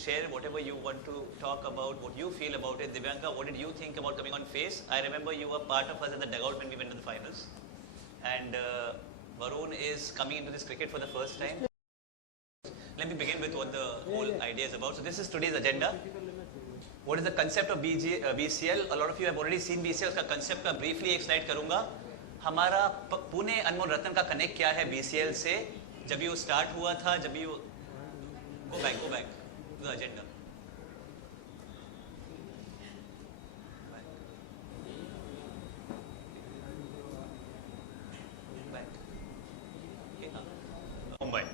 share whatever you want to talk about, what you feel about it. Divyanka, what did you think about coming on FACE? I remember you were part of us at the dugout when we went to the finals. And Varun is coming into this cricket for the first time. Let me begin with what the whole idea is about. So this is today's agenda. What is the concept of BCL? A lot of you have already seen BCL. का concept का briefly एक slide करूँगा. हमारा पुणे अनमोल रतन का connect क्या है BCL से? जब ये start हुआ था, जब ये go back to the agenda. Mumbai.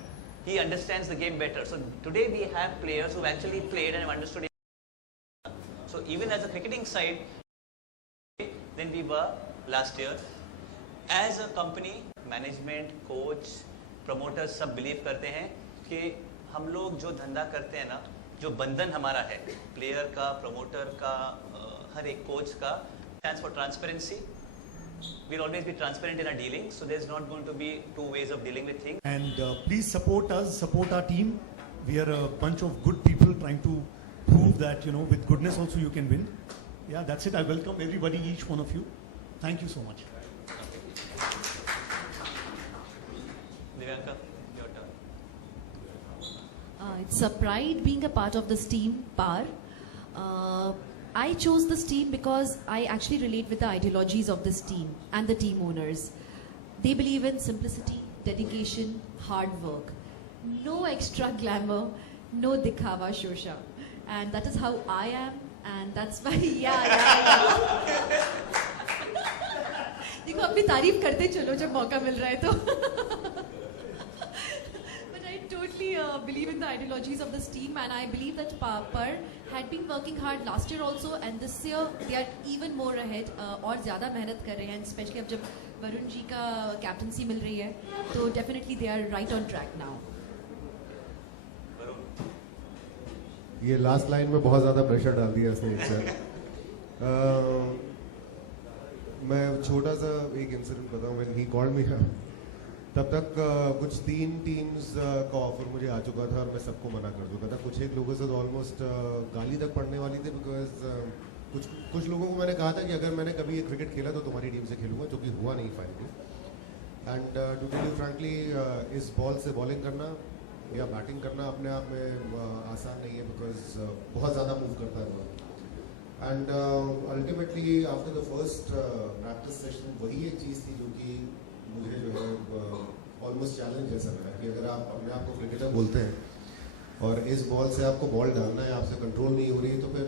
He understands the game better. So today we have players who actually played and have understood it. So even as a cricketing side, than we were last year. As a company, management, coach, promoters सब believe करते हैं कि हम लोग जो धंधा करते हैं ना, जो बंधन हमारा है, player का, promoter का, हर एक coach का, stands for transparency. We'll always be transparent in our dealing, so there's not going to be two ways of dealing with things. And please support us, support our team. We are a bunch of good people trying to prove that, you know, with goodness also you can win. Yeah, that's it. I welcome everybody, each one of you. Thank you so much. Divyanka, your turn. It's a pride being a part of this team, PAR. I chose this team because I actually relate with the ideologies of this team and the team owners. They believe in simplicity, dedication, hard work. No extra glamour, no dikhawa shosha. And that is how I am, and that's why, देखो अपनी तारीफ करते चलो जब मौका मिल रहा है तो But I totally believe in the ideologies of this team, and I believe that PAR had been working hard last year also, and this year they are even more ahead और ज़्यादा मेहनत कर रहे हैं, and especially अब जब वरुण जी का captaincy मिल रही है तो definitely they are right on track now. ये लास्ट लाइन में बहुत ज़्यादा प्रेशर डाल दिया इसने एक सर. मैं छोटा सा एक इंसिडेंट बताऊँ. व्हेन ही कॉल्ड मी तब तक कुछ 3 टीम्स का ऑफर मुझे आ चुका था और मैं सबको मना कर चुका था. कुछ एक लोगों से तो ऑलमोस्ट गाली तक पड़ने वाली थी, बिकॉज कुछ लोगों को मैंने कहा था कि अगर मैंने कभी ये क्रिकेट खेला तो तुम्हारी टीम से खेलूंगा, जो कि हुआ नहीं finally. And to tell you frankly, इस बॉल से बॉलिंग करना या बैटिंग करना अपने आप में आसान नहीं है, बिकॉज बहुत ज़्यादा मूव करता है ball. And ultimately after the first practice session वही एक चीज़ थी जो कि मुझे जो है ऑलमोस्ट चैलेंज जैसा लगा कि अगर आप अपने आप को क्रिकेटर बोलते हैं और इस बॉल से आपको बॉल डालना है, आपसे कंट्रोल नहीं हो रही, तो फिर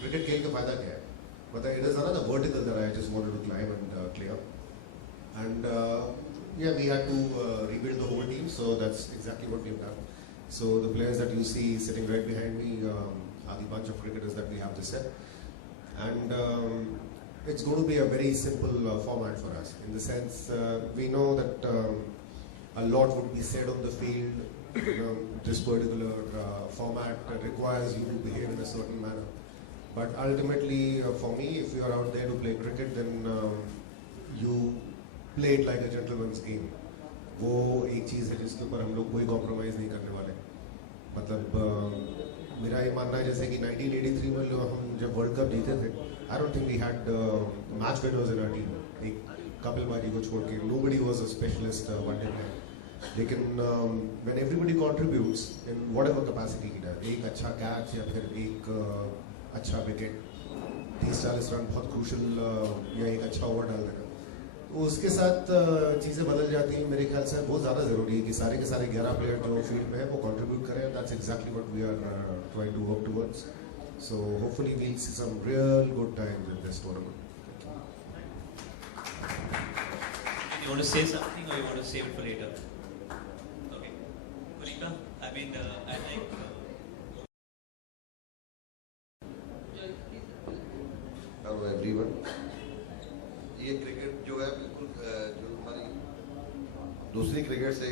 क्रिकेट खेल का फ़ायदा क्या है. मतलब it is another vertical that I just wanted to climb and clear. And yeah, we had to rebuild the whole team, so that's exactly what we've done. So the players that you see sitting right behind me are the bunch of cricketers that we have this set, and it's going to be a very simple format for us, in the sense we know that a lot would be said on the field. This particular format requires you to behave in a certain manner, but ultimately for me, if you are out there to play cricket, then you play it like a gentleman's game. वो एक चीज़ है जिसके ऊपर हम लोग कोई compromise नहीं करने वाले. मतलब मेरा ये मानना है जैसे कि 1983 में हम जब वर्ल्ड कप जीते थे, I don't think we had match winners in our team. एक कपिल बाजी को छोड़ के nobody was a specialist one day player. लेकिन when everybody contributes in whatever capacity he does, एक अच्छा कैच या फिर एक अच्छा विकेट, 30-40 रन बहुत क्रूशल, या एक अच्छा ओवर डाल देना, तो उसके साथ चीज़ें बदल जाती हैं. मेरे ख्याल से बहुत ज़्यादा ज़रूरी है कि सारे के सारे 11 प्लेयर जो फील्ड में है वो कंट्रीब्यूट करें. That's exactly what we are trying to work towards. So hopefully we will see some real good times in this tournament. You want to say something or you want to save it for later? Okay. Monica, I mean, I like... Hello everyone. ये cricket जो है बिल्कुल जो हमारी दूसरी cricket से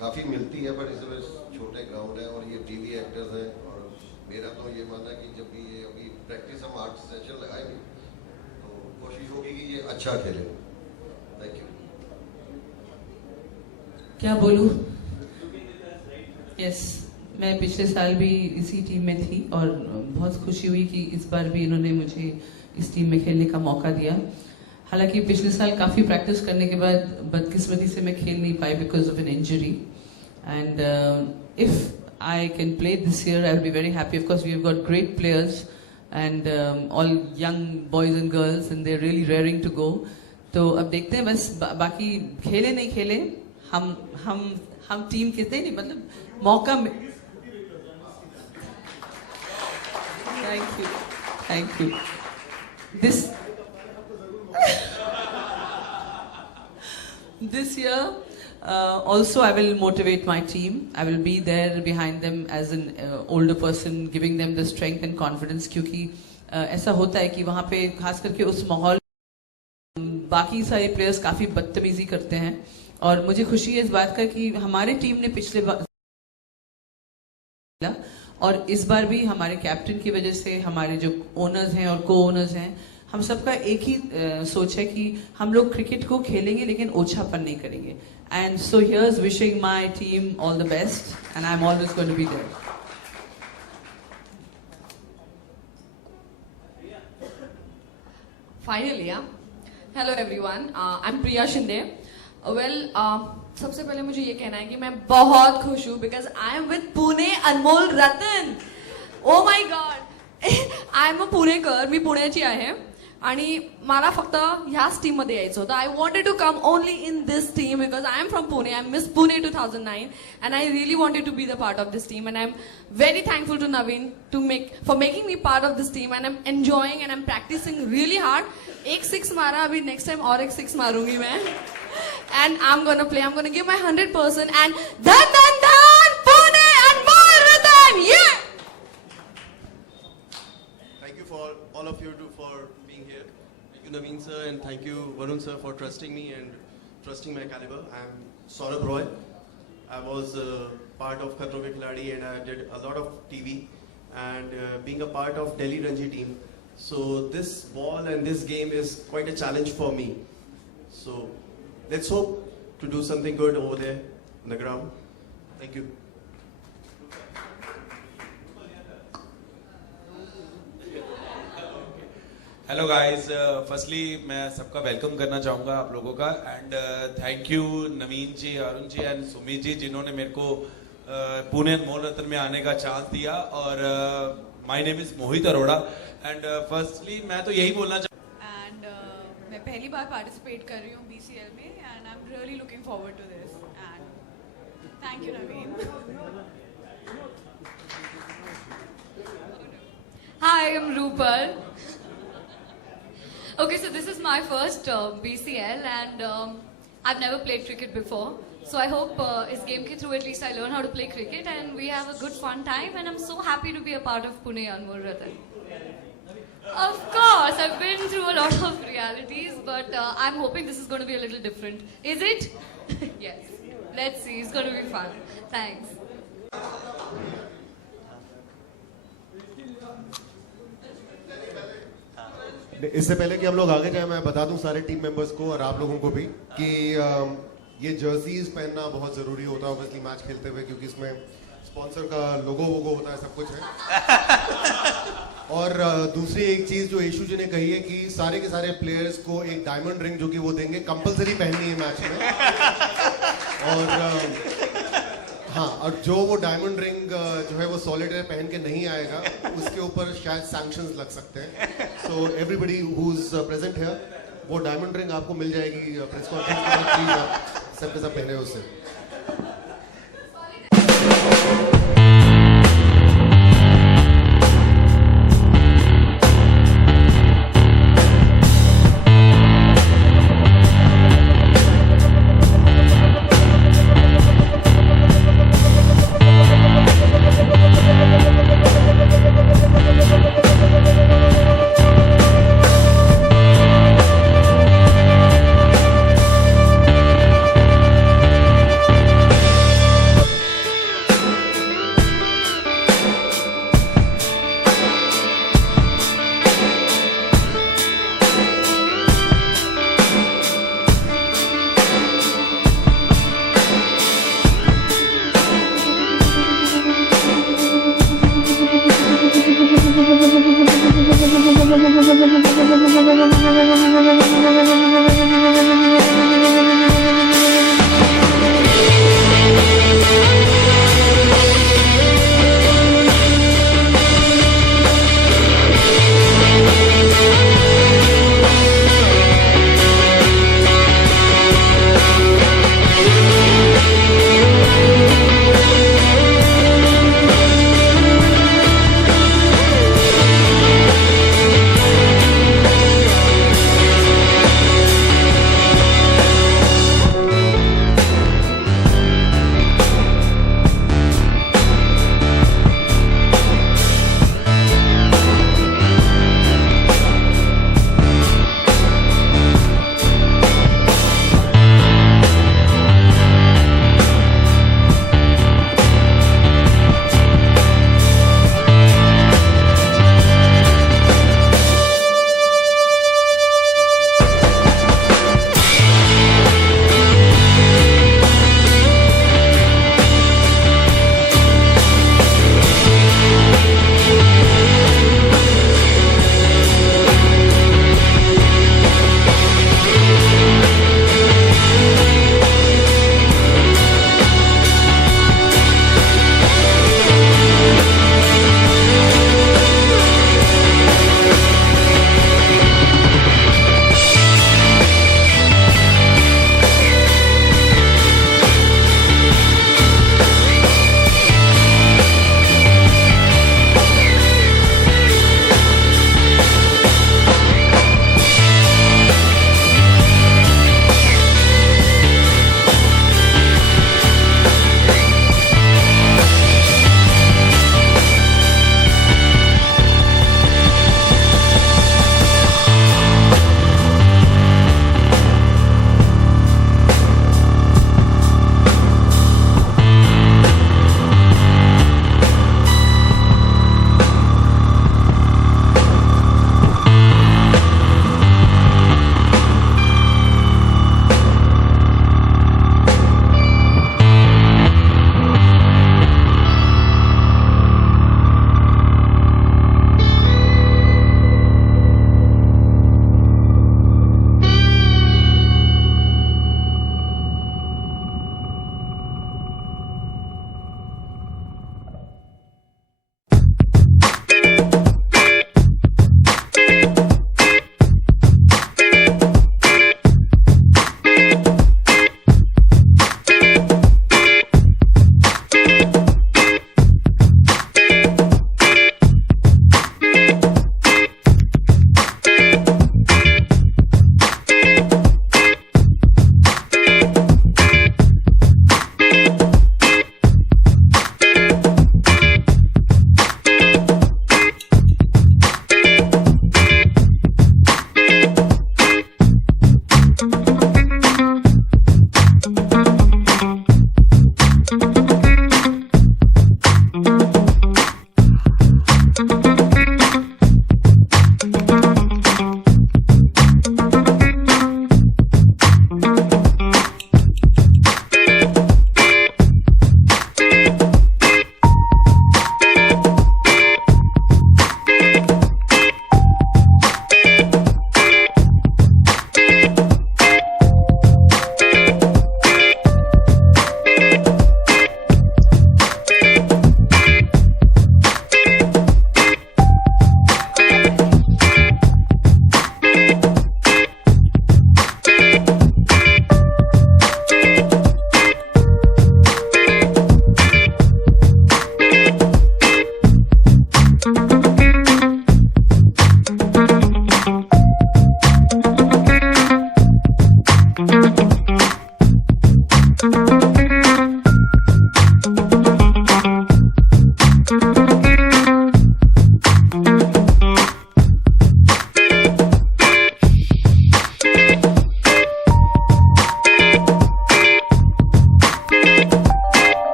काफ़ी मिलती है, बट इसमें छोटे ग्राउंड है और ये टीवी एक्टर्स हैं. और मेरा तो ये मानना है कि जब भी ये अभी प्रैक्टिस हम 8 सेशन लगाएंगे तो कोशिश होगी कि ये अच्छा खेले. Thank you. क्या बोलूँ? यस, मैं पिछले साल भी इसी टीम में थी और बहुत खुशी हुई कि इस बार भी इन्होंने मुझे इस टीम में खेलने का मौका दिया। हालांकि पिछले साल काफ़ी प्रैक्टिस करने के बाद बदकिस्मती से मैं खेल नहीं पाई because of an injury and if I can play this year I will be very happy. Of course we have got great players and all young boys and girls and they are really raring to go. तो अब देखते हैं बस बाकी खेले नहीं खेले हम टीम कितने नहीं मतलब मौका thank you this year also I will motivate my team. I will be there behind them as an older person, giving them the strength and confidence क्योंकि ऐसा होता है कि वहाँ पे खास करके उस माहौल बाकी सारे प्लेयर्स काफ़ी बदतमीजी करते हैं और मुझे खुशी है इस बात का कि हमारे टीम ने पिछले बार और इस बार भी हमारे कैप्टन की वजह से हमारे जो ओनर्स हैं और को ओनर्स हैं हम सबका एक ही सोच है कि हम लोग क्रिकेट को खेलेंगे लेकिन ओछापन नहीं करेंगे। And so here's wishing my team all the best and I'm always going to be there. Finally, yeah. Hello everyone. I'm Priya Shinde. सबसे पहले मुझे ये कहना है कि मैं बहुत खुश हूँ because I am with Pune Anmol Ratan. Oh my God. I am a Punekar. मी पुण्याची आहे आणि मला फक्त ह्याच टीम मध्ये यायचं होतं. I wanted to come only in this team because I am from Pune. I Miss Pune 2009 and I really wanted to be the part of this team and I'm very thankful to Naveen for making me part of this team and I'm enjoying and I'm practicing really hard. एक 6 मारा अभी next time और एक 6 मारूंगी मैं. And I'm gonna play. I'm gonna give my 100% and dhan Pune Anmol Ratan. Yeah. Thank you for all of you for being here. Thank you Naveen sir and thank you Varun sir for trusting me and trusting my caliber. I am Saurabh Roy. I was part of Khatron Ke Khiladi and I did a lot of TV and being a part of Delhi Ranji team. So this ball and this game is quite a challenge for me. So let's hope to do something good over there on the ground. Thank you. Hello guys, firstly मैं सबका welcome करना चाहूँगा आप लोगों का and thank you Naveen ji, Arun ji and Sumit ji जिन्होंने मेरे को पुणे अनमोल रतन में आने का चांस दिया। और my name is Mohit Arora and firstly मैं तो यही बोलना एंड मैं पहली बार पार्टिसिपेट कर रही हूँ BCL में and I'm really looking forward to this and thank you Naveen. Hi, I'm Rupal. Okay, so this is my first BCL and I've never played cricket before. So I hope इस game के through at least I learn how to play cricket and we have a good fun time and I'm so happy to be a part of Pune Anmol Ratan. Of course, I've been through a lot of realities but I'm hoping this is going to be a little different. Is it? Yes. Let's see, it's going to be fun. Thanks. इससे पहले कि हम लोग आगे जाए मैं बता दूं सारे टीम मेंबर्स को और आप लोगों को भी कि ये जर्सीज पहनना बहुत जरूरी होता है ऑब्वियसली मैच खेलते हुए क्योंकि इसमें स्पॉन्सर का लोगो वोगो होता है, सब कुछ है। और दूसरी एक चीज जो यशु जी ने कही है कि सारे के सारे प्लेयर्स को एक डायमंड रिंग जो कि वो देंगे कंपलसरी पहननी है मैच में। और हाँ, और जो वो डायमंड रिंग जो है वो सॉलिडेयर पहन के नहीं आएगा उसके ऊपर शायद सैंक्शंस लग सकते हैं। So everybody who is present here वो डायमंड रिंग आपको मिल जाएगी प्रेस कॉन्फ्रेंस के बाद, प्लीज आप सब के सब पहने उससे।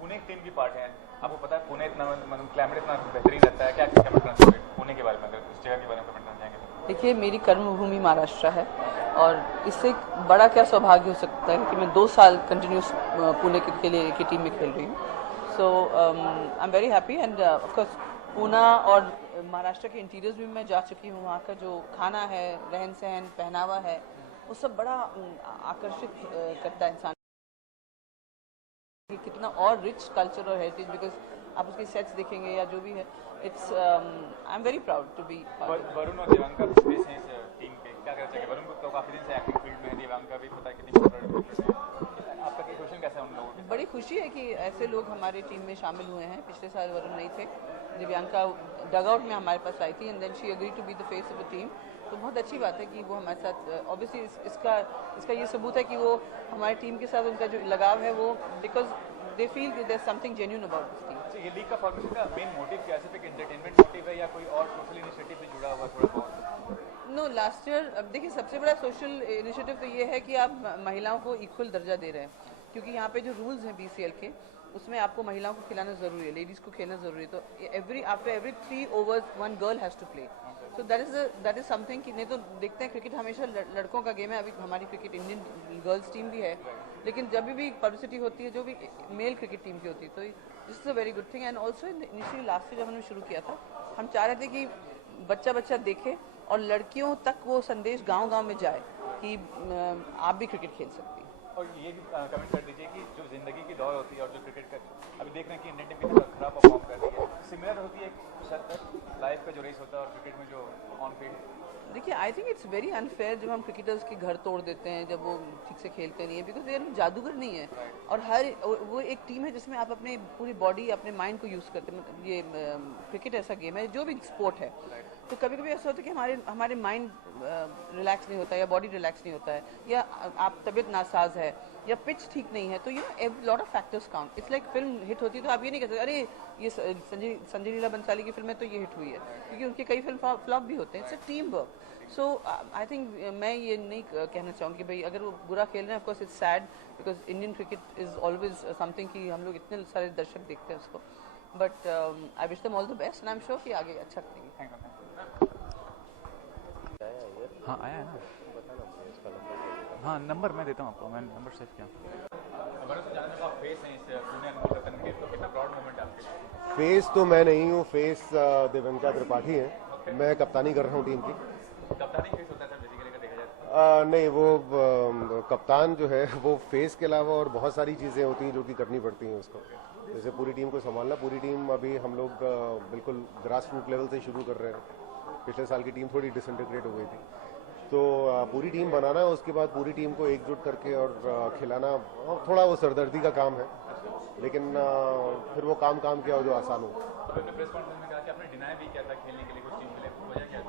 पुणे टीम की पार्ट है, आपको पता है पुणे इतना मतलब क्लाइमेट इतना बेहतरीन रहता है, क्या क्या पुणे के बारे में, अगर इस जगह के बारे में कमेंट करना चाहेंगे? देखिए, मेरी कर्मभूमि महाराष्ट्र है और इससे बड़ा क्या सौभाग्य हो सकता है कि मैं 2 साल कंटिन्यूस पुणे की टीम में खेल रही हूँ. So I M very happy and of course Poona और महाराष्ट्र के इंटीरियर्स भी मैं जा चुकी हूँ. वहाँ का जो खाना है, रहन सहन, पहनावा है, वो सब बड़ा आकर्षित करता है इंसान कि कितना और रिच कल्चर और हेरिटेज, बिकॉज आप उसके सेट्स देखेंगे या जो भी है, it's I am very proud to be. Varun और देवांका स्पेस है इस टीम पे, क्या कहना चाहिए? वरुण को तो काफी दिन से एक्टिंग फील्ड में है, देवांका भी पता है कितनी पॉपुलर है, आपका क्वेश्चन कैसा है उन लोगों के? बड़ी खुशी है कि ऐसे लोग हमारे टीम में शामिल हुए हैं. पिछले साल वरुण नहीं थे, दिव्यांका डगआउट में हमारे पास आई थी and then she agree to be the face of the team. तो बहुत अच्छी बात है कि वो हमारे साथ, ऑब्वियसली इसका ये सबूत है कि वो हमारी टीम के साथ उनका जो लगाव है वो because they feel there is something genuine about this team. ये लीग का फॉर्मेशन का मेन मोटिव क्या है? सिर्फ एक एंटरटेनमेंट मोटिव है या कोई और सोशल इनिशिएटिव से जुड़ा हुआ थोड़ा बहुत? नो, लास्ट ईयर, अब देखिए, सबसे बड़ा सोशल इनिशिएटिव तो ये है कि आप महिलाओं को इक्वल दर्जा दे रहे हैं, क्योंकि यहाँ पे जो रूल्स हैं BCL के, उसमें आपको महिलाओं को खिलाना जरूरी है, लेडीज को खेलना जरूरी है. तो after every 3 overs 1 girl has to play. So that is something कि नहीं तो देखते हैं क्रिकेट हमेशा लड़कों का गेम है. अभी हमारी क्रिकेट इंडियन गर्ल्स टीम भी है, लेकिन जब भी पब्लिसिटी होती है जो भी मेल क्रिकेट टीम की होती है, तो this is a very good thing. And also initially last year जब हमने शुरू किया था, हम चाह रहे थे कि बच्चा देखे और लड़कियों तक वो संदेश गांव-गांव में जाए कि आप भी क्रिकेट खेल सकती हैं. और ये भी कमेंट कर दीजिए कि जो जिंदगी की दौड़ होती है और जो क्रिकेट का अभी देख रहे हैं कि इंडियन टीम कितना खराब परफॉर्म कर रही है, सिमिलर होती है एक शर्त तक लाइफ का जो रेस होता है और क्रिकेट में जो ऑन फील्ड. देखिए, I think it's very unfair जब हम क्रिकेटर्स के घर तोड़ देते हैं जब वो ठीक से खेलते नहीं है, बिकॉज दे आर जादूगर नहीं है. और वो एक टीम है जिसमें आप अपने पूरी बॉडी अपने माइंड को यूज़ करते हैं. मतलब ये क्रिकेट ऐसा गेम है, जो भी स्पोर्ट है, तो कभी कभी ऐसा होता है कि हमारे माइंड रिलैक्स नहीं होता है या बॉडी रिलैक्स नहीं होता है या आप तबीयत नासाज है या पिच ठीक नहीं है, तो lot of factors count. It's like film hit होती है तो आप ये नहीं कह सकते अरे ये संजय लीला बंसाली की फिल्म है तो ये हिट हुई है, क्योंकि उनकी कई फिल्म फ्लॉप भी होते हैं. It's a team work. So I think मैं ये नहीं कहना चाहूँगी कि भाई अगर वो बुरा खेल रहे हैं, of course it's sad because Indian cricket is always something कि हम लोग इतने सारे दर्शक देखते हैं उसको. But I wish them all the best and I am sure कि आगे अच्छा करेंगे. हाँ आया है ना. हाँ नंबर मैं देता हूँ आपको, मैंने नंबर सेव किया. फेस तो मैं नहीं हूँ, फेस देवेंद्र त्रिपाठी है. मैं कप्तानी कर रहा हूँ टीम की. कप्तानी फेस होता है बेसिकली अगर देखा जाए. नहीं, वो कप्तान जो है वो फेस के अलावा और बहुत सारी चीज़ें होती हैं जो कि करनी पड़ती हैं उसको. जैसे पूरी टीम को संभालना. पूरी टीम अभी हम लोग बिल्कुल ग्रास रूट लेवल से शुरू कर रहे हैं. पिछले साल की टीम थोड़ी डिसइंटीग्रेट हो गई थी, तो पूरी टीम बनाना है, उसके बाद पूरी टीम को एकजुट करके और खिलाना थोड़ा वो सरदर्दी का काम है, लेकिन फिर वो काम किया हो जो आसान हो. प्रेस कॉन्फ्रेंस में कहा कि आपने डिनाई भी किया था खेलने के लिए कुछ टीम के लिए, वजह क्या थी?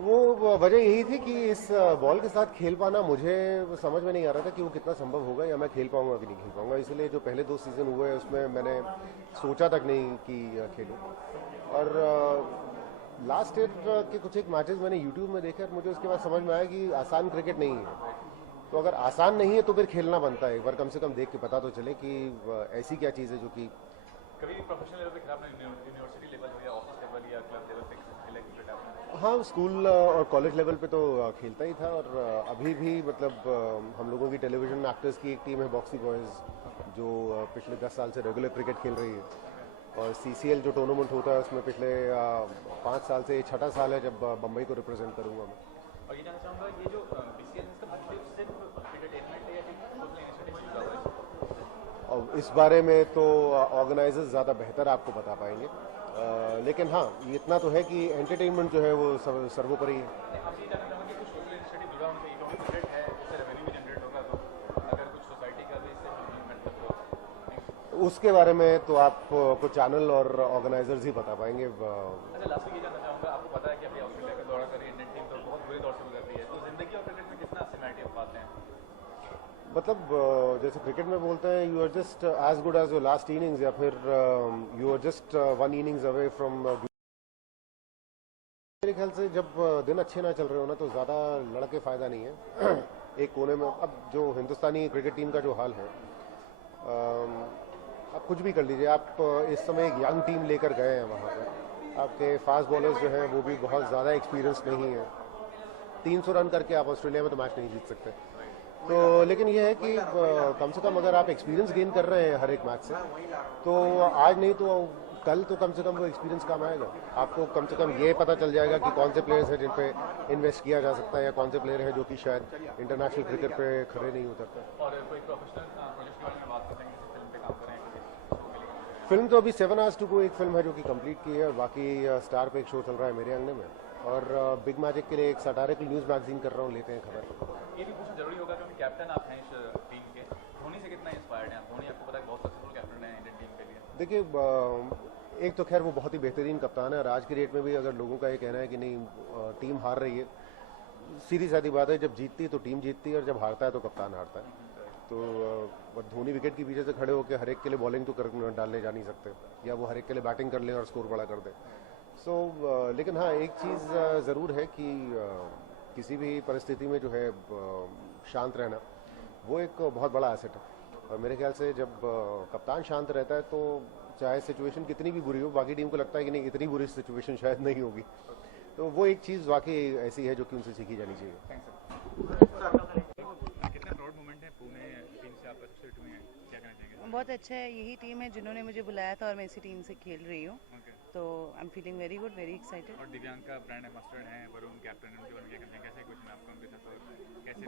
वो वजह यही थी कि इस बॉल के साथ खेल पाना मुझे समझ में नहीं आ रहा था कि वो कितना संभव होगा या मैं खेल पाऊंगा कि नहीं खेल पाऊंगा. इसलिए जो पहले 2 सीजन हुए हैं उसमें मैंने सोचा तक नहीं कि खेलूं. और लास्ट ईयर के कुछ एक मैचेस मैंने यूट्यूब में देखे और मुझे उसके बाद समझ में आया कि आसान क्रिकेट नहीं है. तो अगर आसान नहीं है तो फिर खेलना बनता है. एक बार कम से कम देख के पता तो चले कि ऐसी क्या चीज़ है जो कि कभी प्रोफेशनल लेवल पे खेला आपने, यूनिवर्सिटी लेवल हो या ऑफिस लेवल या क्लब लेवल पे खेला क्रिकेट आपने? हाँ, स्कूल और कॉलेज लेवल पे तो खेलता ही था. और अभी भी मतलब हम लोगों की टेलीविजन एक्टर्स की एक टीम है बॉक्सी बॉयज़, जो पिछले 10 साल से रेगुलर क्रिकेट खेल रही है. और CCL जो टूर्नामेंट होता है उसमें पिछले 5 साल से 6ठा साल है जब बम्बई को रिप्रेजेंट करूँगा मैं. और ये जानना चाहूँगा, ये जो BCL इसका मोटिव सिर्फ एंटरटेनमेंट है या फिर सोशल इनिशिएटिव जुड़ा हुआ है? और इस बारे में तो ऑर्गेनाइजर्स ज़्यादा बेहतर आपको बता पाएंगे, लेकिन हाँ ये इतना तो है कि एंटरटेनमेंट जो है वो सर्वोपरि है. आप ये जानना चाहूँगा कि कुछ सोशल इनिशिएटिव जुड़ा होना चाहिए, क्योंकि क्रिकेट है उससे रेवेन्यू भी जनरेट होगा, तो अगर कुछ सोसाइटी का भी इससे उसके बारे में तो आपको चैनल और ऑर्गेनाइजर्स ही बता पाएंगे. अच्छा, लास्ट में ये जानना चाहूँगा, आपको पता है कि अभी ऑस्ट्रेलिया का दौरा करी इंडियन टीम तो बहुत बुरे दौर से गुजर रही है, तो जिंदगी और क्रिकेट में कितना सिमिलरिटी आप पाते हैं? मतलब जैसे क्रिकेट में बोलते हैं you are just as good as your last innings, या फिर you are just 1 innings away from. मेरे ख्याल से जब दिन अच्छे ना चल रहे हो ना तो ज़्यादा लड़ के फ़ायदा नहीं है. एक कोने में अब जो हिंदुस्तानी क्रिकेट टीम का जो हाल है, आप कुछ भी कर लीजिए. आप इस समय एक यंग टीम लेकर गए हैं वहाँ पर. आपके फास्ट बॉलर्स जो हैं वो भी बहुत ज़्यादा एक्सपीरियंस नहीं है. 300 रन करके आप ऑस्ट्रेलिया में तो मैच नहीं जीत सकते. तो लेकिन ये है कि कम से कम अगर आप एक्सपीरियंस गेन कर रहे हैं हर एक मैच से, तो आज नहीं तो कल तो कम से कम वो एक्सपीरियंस काम आएगा. आपको कम से कम ये पता चल जाएगा कि कौन से प्लेयर्स हैं जिन पे इन्वेस्ट किया जा सकता है या कौन से प्लेयर हैं जो कि शायद इंटरनेशनल क्रिकेट पे खड़े नहीं उतरते. और कोई प्रोफेशनल प्रोजेक्ट के बारे में बात करते हैं, फिल्म पे काम करें? फिल्म तो अभी 7 Hours to Go एक फिल्म है जो कि कंप्लीट की है, और बाकी स्टार पे एक शो चल रहा है मेरे अंगने में. और बिग मैजिक के लिए एक सटारिकल न्यूज़ मैगजीन कर रहा हूँ, लेते हैं खबर. ये भी पूछना जरूरी होगा क्योंकि कैप्टन आप हैं इस टीम के, धोनी से कितना इंस्पायर्ड हैं आप? धोनी आपको पता है बहुत सक्सेसफुल कैप्टन है इंडियन टीम के लिए. देखिए, एक तो खैर वो बहुत ही बेहतरीन कप्तान है, और आज की डेट में भी अगर लोगों का ये कहना है कि नहीं टीम हार रही है, सीधी सादी बात है, जब जीतती है तो टीम जीतती है और जब हारता है तो कप्तान हारता है. तो धोनी विकेट के पीछे से खड़े होकर हर एक के लिए बॉलिंग तो डालने जा नहीं सकते, या वो हर एक के लिए बैटिंग कर लें और स्कोर बड़ा कर दें. लेकिन हाँ एक चीज़ ज़रूर है कि किसी भी परिस्थिति में जो है शांत रहना वो एक बहुत बड़ा एसेट है. और मेरे ख्याल से जब कप्तान शांत रहता है तो चाहे सिचुएशन कितनी भी बुरी हो, बाकी टीम को लगता है कि नहीं इतनी बुरी सिचुएशन शायद नहीं होगी. तो वो एक चीज़ वाकई ऐसी है जो कि उनसे सीखी जानी चाहिए। कितना प्राउड मोमेंट है पुणे टीम से आप एसोसिएट हुए हैं, क्या कहना चाहेंगे? बहुत अच्छा है, यही टीम है जिन्होंने मुझे बुलाया था और मैं इसी टीम से खेल रही हूँ, तो I am feeling very good, very excited. और दिव्यांका ब्रांड एम्बेसडर हैं, वरुण कैप्टन, उनके बारे में क्या कहते हैं, कैसे कुछ आपका उनके साथ और कैसे?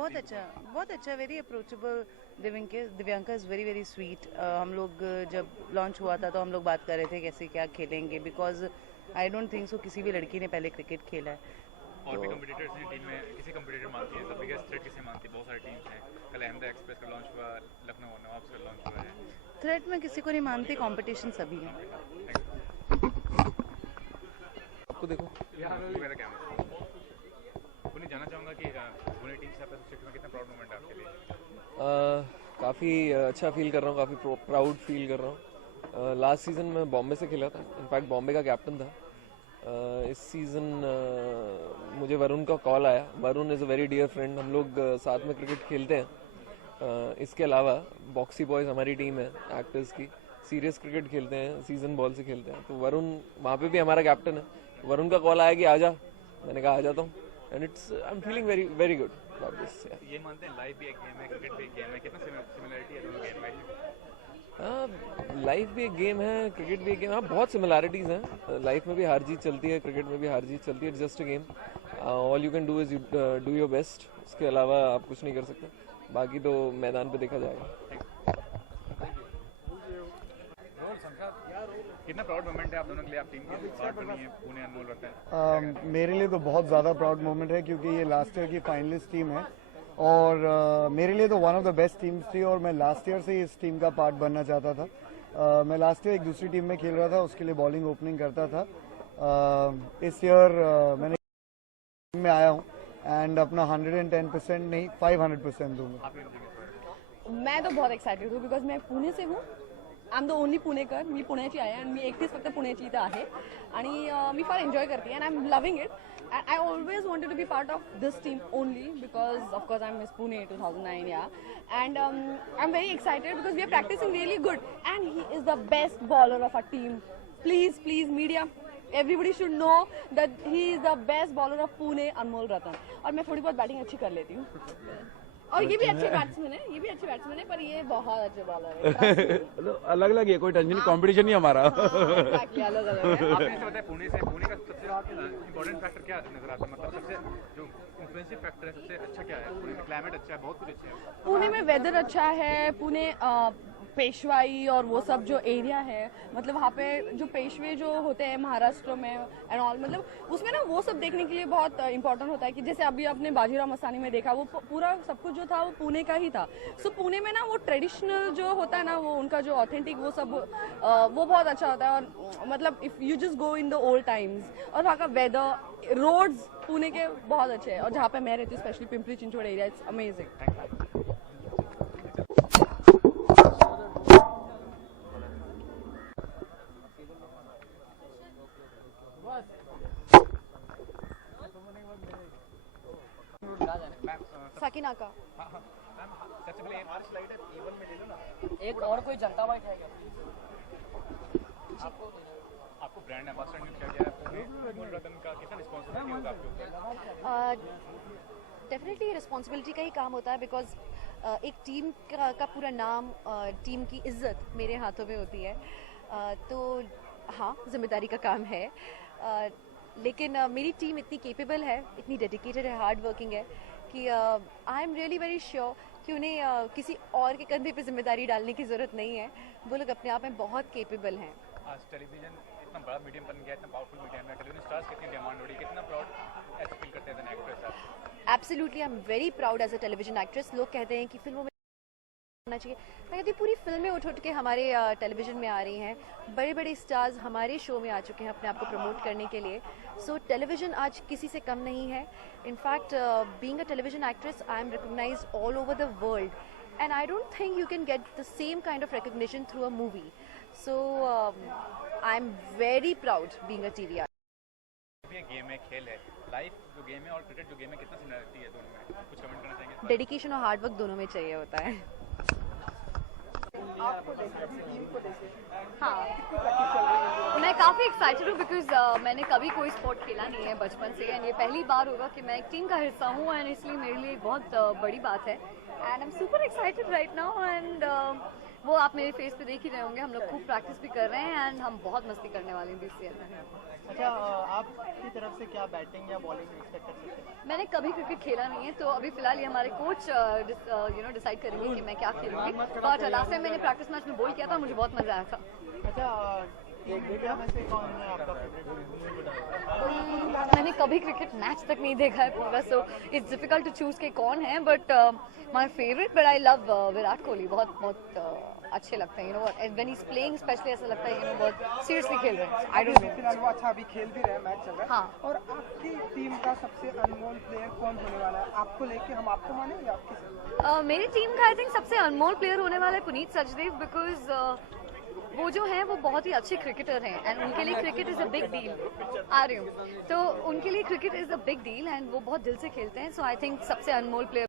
बहुत अच्छा, very approachable. Divyanka is very very sweet. हम लोग जब लॉन्च हुआ था तो हम लोग बात कर रहे थे कैसे क्या खेलेंगे, because I don't think so किसी भी लड़की ने पहले क्रिकेट खेला है। और भी कंपटीटर्स हैं टीम में, किसी कंपटीटर मानती है, द बिगेस्ट थ्रेट किसे मानती है? बहुत सारी टीम्स हैं, कल अहमद एक्सप्रेस का लॉन्च हुआ, लखनऊ नवाब्स का लॉन्च हुआ है। थ्रेट में किसी को नहीं मानती, कंपटीशन सभी है। आपको देखो मेरा कैमरा पुणे जाना चाहूँगा कि पुणे टीम से आप एसोसिएट में कितना प्राउड मोमेंट है आपके लिए? काफ़ी अच्छा फील कर रहा हूँ, काफ़ी प्राउड फील कर रहा हूँ। लास्ट सीज़न में बॉम्बे से खेला था, इनफैक्ट बॉम्बे का कैप्टन था। इस सीज़न मुझे वरुण का कॉल आया। Varun is a very dear friend, हम लोग साथ में क्रिकेट खेलते हैं। इसके अलावा बॉक्सी बॉयज़ हमारी टीम है एक्टर्स की, सीरियस क्रिकेट खेलते हैं, सीजन बॉल से खेलते हैं। तो वरुण वहाँ पे भी हमारा कैप्टन है। वरुण का कॉल आया कि आजा, मैंने कहा आ जाता हूँ, and it's I am feeling very very good about this. ये मानते हैं लाइफ भी एक गेम है, क्रिकेट भी एक गेम है, कितना सिमिलरिटी है दोनों गेम में? हाँ, लाइफ भी एक गेम है, क्रिकेट भी एक गेम है। हाँ, बहुत सिमिलैरिटीज़ हैं। लाइफ में भी हार जीत चलती है, क्रिकेट में भी हार जीत चलती है। It's just a game, all you can do is do your best. उसके अलावा आप कुछ नहीं कर सकते, बाकी तो मैदान पे देखा जाएगा। कितना प्राउड मोमेंट है आप दोनों के लिए, आप टीम की पार्ट बनी है पुणे अनमोल रतन? मेरे लिए तो बहुत ज़्यादा प्राउड मोमेंट है, क्योंकि ये लास्ट ईयर की फाइनलिस्ट टीम है और मेरे लिए तो one of the best teams थी और मैं लास्ट ईयर से इस टीम का पार्ट बनना चाहता था। मैं लास्ट ईयर एक दूसरी टीम में खेल रहा था, उसके लिए बॉलिंग ओपनिंग करता था। इस ईयर मैंने टीम में आया हूँ एंड अपना 110% नहीं 500% दूंगा। मैं तो बहुत एक्सायटेड हूँ, बिकॉज मैं पुणे से हूँ. I am the only Punekar. मी पुण्याची आहे आणि मी एकटीच फक्त पुण्याची इथं आहे आणि मी फार एन्जॉय करते and I am loving it. And I always wanted to be part of this team only because of course I'm Miss Pune 2009, yeah. And I'm very excited because we are practicing really good and he is the best bowler of our team. Please, please media, everybody should know that he is the best bowler of Pune, Anmol Ratan. और मैं थोड़ी बहुत batting अच्छी कर लेती हूँ. और ये भी अच्छे बैट्समैन है, ये भी अच्छे बैट्समैन है, पर ये बहुत अच्छे बॉलर है. अलग अलग है, कोई टेंशन कंपटीशन नहीं हमारा. Exactly, अलग अलग है. आपने जैसे बताया पुणे से, पुणे का सबसे इम्पोर्टेंट फैक्टर क्या नजर आता है, मतलब सबसे जो इन्फ्लुएंसिव फैक्टर है, सबसे अच्छा क्या है? पुणे में क्लाइमेट अच्छा है, बहुत कुछ अच्छा है. पुणे में वेदर अच्छा है. पुणे पेशवाई और वो सब जो एरिया है, मतलब वहाँ पे जो पेशवे जो होते हैं महाराष्ट्र में एंड ऑल, मतलब उसमें ना वो सब देखने के लिए बहुत इंपॉर्टेंट होता है. कि जैसे अभी आपने बाजीराव मस्तानी में देखा, वो पूरा सब कुछ जो था वो पुणे का ही था. सो पुणे में ना वो ट्रेडिशनल जो होता है ना, वो उनका जो ऑथेंटिक वो सब वो बहुत अच्छा होता है. और मतलब if you just go in the old times, और वहाँ का वेदर, रोड्स पुणे के बहुत अच्छे हैं. और जहाँ पे मैं रहती हूँ specially Pimpri Chinchwad area, it's amazing. Sakina का सबसे पहले एक स्लाइड है, E1 में ले लो ना. एक और कोई जनता वाइट है क्या? आपको ब्रांड एम्बेसडर ने क्या किया है, अनमोल रतन का कितना रिस्पॉन्सिबिलिटी होगा आपके ऊपर? डेफिनेटली रिस्पॉन्सिबिलिटी का ही काम होता है, बिकॉज एक टीम का पूरा नाम, टीम की इज्जत मेरे हाथों में होती है. तो हाँ, जिम्मेदारी का काम है. लेकिन मेरी टीम इतनी केपेबल है, इतनी डेडिकेटेड है, हार्ड वर्किंग है कि I am really very sure कि उन्हें किसी और के कंधे पे जिम्मेदारी डालने की ज़रूरत नहीं है. वो लोग अपने आप में बहुत केपेबल हैं. आज टेलीविजन इतना बड़ा मीडियम बन गया, इतना पावरफुल मीडियम है, टेलीविजन स्टार्स कितनी डिमांड हो रही है, कितना प्राउड ऐसे फील करते हैं एक्ट्रेस आप? Absolutely, I am very proud as a television actress. लोग कहते हैं कि फिल्मों में होना चाहिए, मैं कहती हूँ पूरी फिल्में उठ उठ के हमारे टेलीविजन में आ रही हैं. बड़े बड़े स्टार्स हमारे शो में आ चुके हैं अपने आप को प्रमोट करने के लिए. सो टेलीविजन आज किसी से कम नहीं है. In fact being a television actress, I'm recognised all over the world, and I don't think you can get the same kind of recognition through a movie. So I'm very proud being a TV artist. ये game है, खेल है, life जो game है और cricket जो game है, कितना सिमिलरिटी है दोनों में? कुछ कमेंट करना चाहेंगे? डेडिकेशन और हार्ड वर्क दोनों में चाहिए होता है. आपको लेके अपनी टीम को लेके हाँ कितनी प्रैक्टिस चल रही है? मैं काफ़ी एक्साइटेड हूँ बिकॉज मैंने कभी कोई स्पोर्ट खेला नहीं है बचपन से एंड ये पहली बार होगा कि मैं एक टीम का हिस्सा हूँ एंड इसलिए मेरे लिए बहुत बड़ी बात है and I am super excited right now and वो आप मेरे फेस पे देख ही रहे होंगे। हम लोग खूब प्रैक्टिस भी कर रहे हैं एंड हम बहुत मस्ती करने वाले हैं BCL में। अच्छा, आपकी तरफ से क्या बैटिंग या बॉलिंग एक्सपेक्ट कर सकते हैं? मैंने कभी क्रिकेट खेला नहीं है तो अभी फिलहाल ये हमारे कोच डिसाइड करेंगे कि मैं क्या खेलूंगी। बट लास्ट टाइम मैंने प्रैक्टिस मैच में बॉल किया था, मुझे बहुत मजा आया था। अच्छा, इंडिया में से कौन है आपका फेवरेट? मैंने कभी क्रिकेट मैच तक नहीं देखा है पूरा, so it's difficult to choose के कौन है, but my favourite but I love Virat Kohli. बहुत अच्छे लगते हैं, you know when he is playing specially ऐसा लगता है यू नो बहुत सीरियसली खेल रहे हैं। आई डोंट नो, फिलहाल वो अच्छा अभी खेल भी रहे हैं, मैच चल रहा है। हाँ। और आपकी टीम का सबसे अनमोल प्लेयर कौन होने वाला है? आपको लेके हम आपको माने या आपकी? मेरी टीम का आई थिंक सबसे अनमोल प्लेयर होने वाला है पुनीत सचदेव, बिकॉज वो जो हैं वो बहुत ही अच्छे क्रिकेटर हैं एंड उनके लिए cricket is a big deal. आ रही हूँ तो उनके लिए cricket is a big deal and वो बहुत दिल से खेलते हैं। सो आई थिंक सबसे अनमोल प्लेयर